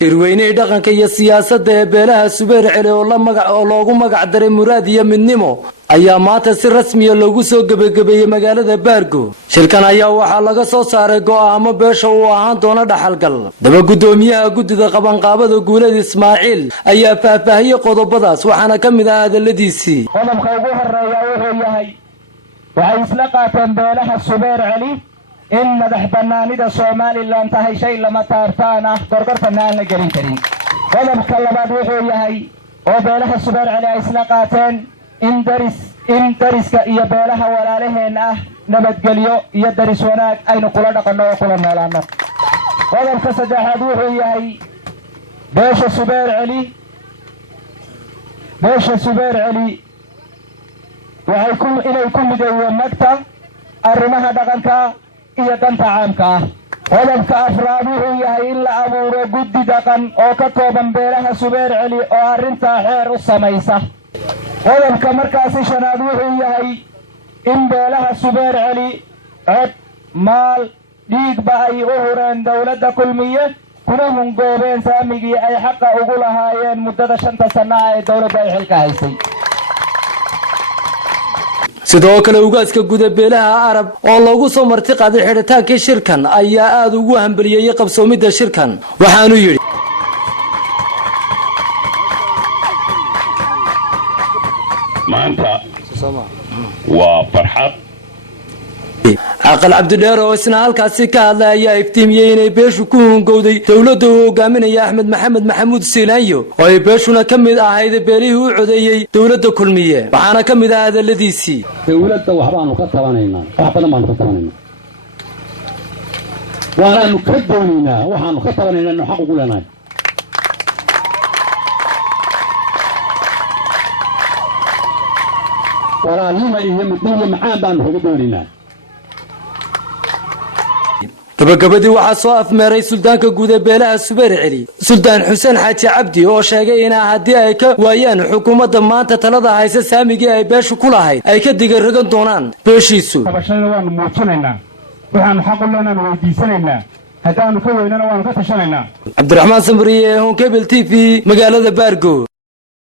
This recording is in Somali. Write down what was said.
irweyne dhaqanka iyo siyaasadda ee beelaha Subeer Cali oo loogu magac daray Muraad iyo Midnimo ayaa maanta si rasmi ah loogu soo gabagabeeyay magaalada Baargo. Shirkan ayaa waxaa laga soo saaray go'aamo beesha uu ahaan doona dhaxalgal. Daba gudoomiyaha guddida qabanqaabada Guuleed Ismaaciil ayaa faahfaahiyay qodobadaas waxaana ka mid ah hadaladiisii. qodobka ugu horeeya wuxuu yahay waxay isla qaateen beelaha Subeer Cali in madax banaanida Soomaaliland tahay shay lama taartaan ah gorgortana aan la gelin karin. qodobka labaad wuxuu yahay oo beelaha Subeer Cali ay isla qaateen in dariska iyo beelaha walaalaheen ah nabadgelyo iyo daris wanaag aynu kula dhaqanno oo kula noolaano. qodobka saddexaad wuxuu yahay beesha Subeer Cali waxay inay ku mideeyeen magta arrimaha dhaqanka iyo danta caamka ah. qodobka afraad wuxuu yahay in la abuuro guddi dhaqan oo ka kooban beelaha Subeer Cali oo arrintaa xeer u samaysa. qodobka markaasi shanaad wuxuu yahay in beelaha Subeer Cali cod maal dhiigba ay u hureen dawladda kulmiye kuna hungoobeen saamigii ay xaqa ugu lahaayeen muddada 5 sano ee dawladda ay xilka haysay. sidoo kale ugaaska guud beelaha Arab oo loogu soo marti qaaday xiritaanka shirkan ayaa aad ugu hambaliyay qabsoomida shirkan waxaanu yiri maanta waa farxad. aqal Cabdidheer oo isna halkaasi ka hadlay ayaa iftiimiyay inay beeshu ku hungowday dawladda uu hogaaminaya Axmed Maxamed Maxamuud Siilaanyo oo ay beeshuna ka mid ahayd beelihii u codeeyay dawladda kulmiye waxaana ka mid ah hadaladiisii. dawladda waxbaanu ka tabanaynaa wax badan baanu ka tabanaynaa waanu ka doonaynaa waxaanu ka tabanaynaa xaq ugu leenahay. walaalnimo iyo midnimo macaan baanu uga doonaynaa. gabagabadii waxaa soo afmeeray suldaanka guud ee beelaha Subeer Cali Suldaan Xuseen Xaaji Cabdi oo sheegay in haddii ay ka waayaan xukuumadda maanta talada haysa saamigii ay beeshu ku lahayd ay ka digaragan doonaan beeshiisu. tabashada waanu muujinaynaa waxaanu xaq u leenahay weydiisanaynaa haddaanu ka weynana waanu ka tashanaynaa. Cabdiraxmaan Samriye, Honkebel TV, magaalada Baargo.